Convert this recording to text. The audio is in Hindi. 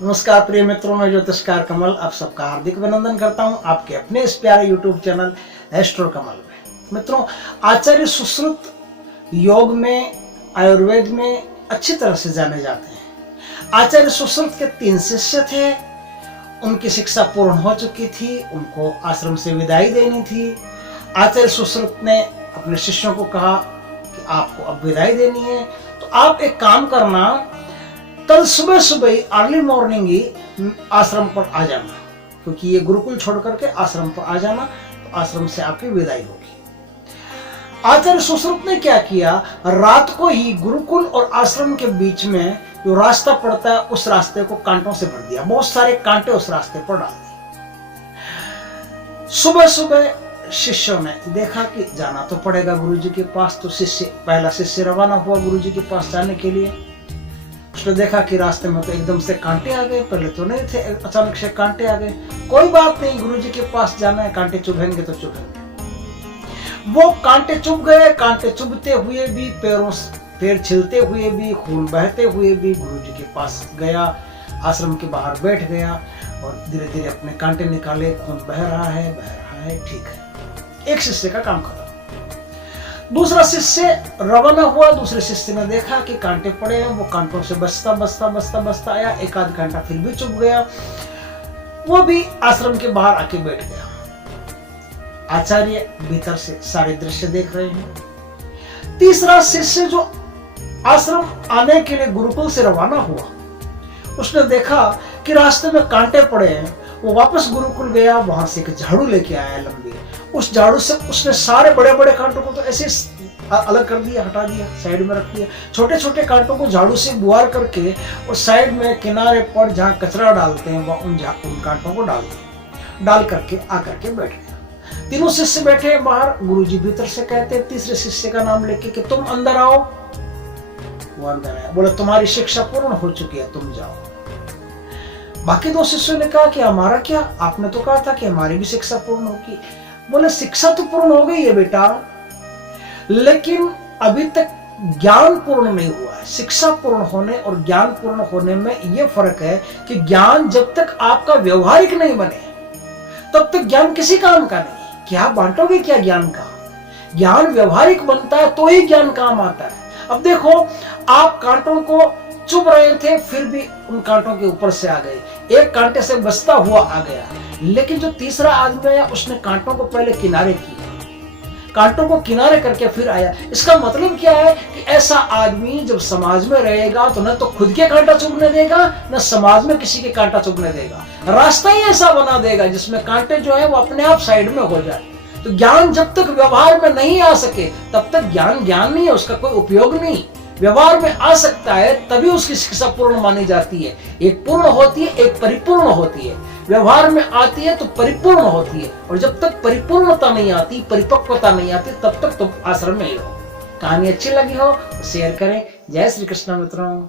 नमस्कार प्रिय मित्रों, मैं ज्योतिषकार कमल आप सबका हार्दिक अभिनंदन करता हूं आपके अपने इस प्यारे यूट्यूब चैनल एस्ट्रो कमल में। मित्रों, आचार्य सुश्रुत योग में, आयुर्वेद में अच्छी तरह से जाने जाते हैं। आचार्य सुश्रुत के 3 शिष्य थे। उनकी शिक्षा पूर्ण हो चुकी थी, उनको आश्रम से विदाई देनी थी। आचार्य सुश्रुत ने अपने शिष्यों को कहा कि आपको अब विदाई देनी है, तो आप एक काम करना, कल सुबह सुबह अर्ली मॉर्निंग ही आश्रम पर आ जाना, क्योंकि ये गुरुकुल छोड़ करके आश्रम पर आ जाना, तो आश्रम से आपकी विदाई होगी। आचार्य सुश्रुत ने क्या किया, रात को ही गुरुकुल और आश्रम के बीच में जो रास्ता पड़ता है उस रास्ते को कांटों से भर दिया, बहुत सारे कांटे उस रास्ते पर डाल दिए। सुबह सुबह शिष्यों ने देखा कि जाना तो पड़ेगा गुरुजी के पास, तो पहला शिष्य रवाना हुआ गुरुजी के पास जाने के लिए। उसने देखा कि रास्ते में तो एकदम से कांटे आ गए, पहले तो नहीं थे, अचानक से कांटे आ गए। कोई बात नहीं, गुरुजी के पास जाना है, कांटे चुभेंगे तो चुभेंगे। वो कांटे चुभ गए। कांटे चुभते हुए भी, पैर छिलते हुए भी, खून बहते हुए भी गुरुजी के पास गया, आश्रम के बाहर बैठ गया और धीरे धीरे अपने कांटे निकाले। खून बह रहा है, ठीक है। एक शिष्य का काम खत्म। दूसरा शिष्य रवाना हुआ। दूसरे शिष्य ने देखा कि कांटे पड़े हैं, वो कांटों से बचता आया। एक आध घंटा फिर भी चुभ गया, वो भी आश्रम के बाहर आके बैठ गया। आचार्य भीतर से सारे दृश्य देख रहे हैं। तीसरा शिष्य जो आश्रम आने के लिए गुरुकुल से रवाना हुआ, उसने देखा कि रास्ते में कांटे पड़े हैं। वो वापस गुरुकुल गया, वहां से एक झाड़ू लेके आया लंबी। उस झाड़ू से उसने सारे बड़े बड़े कांटों को तो ऐसे अलग कर दिया, हटा दिया, साइड में रख दिया। छोटे छोटे कांटों को झाड़ू से बुआर करके और साइड में किनारे पर जहाँ कचरा डालते हैं वह उन कांटों को डाल दिया। डाल करके आकर के बैठ गया। तीनों शिष्य बैठे बाहर। गुरुजी भीतर से कहते हैं तीसरे शिष्य का नाम लेके कि तुम अंदर आओ। वो अंदर आया, बोले तुम्हारी शिक्षा पूर्ण हो चुकी है, तुम जाओ। बाकी 2 शिष्यों ने कहा कि हमारा क्या, आपने तो कहा था कि हमारी भी शिक्षा पूर्ण होगी। बोले शिक्षा तो पूर्ण हो गई है बेटा, लेकिन अभी तक ज्ञान पूर्ण नहीं हुआ है। शिक्षा पूर्ण होने और ज्ञान पूर्ण होने में यह फर्क है कि ज्ञान जब तक आपका व्यवहारिक नहीं बने तब तक ज्ञान किसी काम का नहीं। क्या बांटोगे क्या ज्ञान का? ज्ञान व्यवहारिक बनता है तो ही ज्ञान काम आता है। अब देखो, आप कांटों को चुभ रहे थे, फिर भी उन कांटों के ऊपर से आ गए। एक कांटे से बचता हुआ आ गया, लेकिन जो तीसरा आदमी आया उसने कांटों को पहले किनारे किया, कांटों को किनारे करके फिर आया। इसका मतलब क्या है कि ऐसा आदमी जब समाज में रहेगा तो न तो खुद के कांटा चुभने देगा, न समाज में किसी के कांटा चुभने देगा। रास्ता ही ऐसा बना देगा जिसमें कांटे जो है वो अपने आप साइड में हो जाए। तो ज्ञान जब तक व्यवहार में नहीं आ सके तब तक ज्ञान ज्ञान नहीं है, उसका कोई उपयोग नहीं। व्यवहार में आ सकता है तभी उसकी शिक्षा पूर्ण मानी जाती है। एक पूर्ण होती है, एक परिपूर्ण होती है। व्यवहार में आती है तो परिपूर्ण होती है, और जब तक परिपूर्णता नहीं आती, परिपक्वता नहीं आती, तब तक तुम आश्रम में ही रहो। कहानी अच्छी लगी हो तो शेयर करें। जय श्री कृष्ण मित्रों।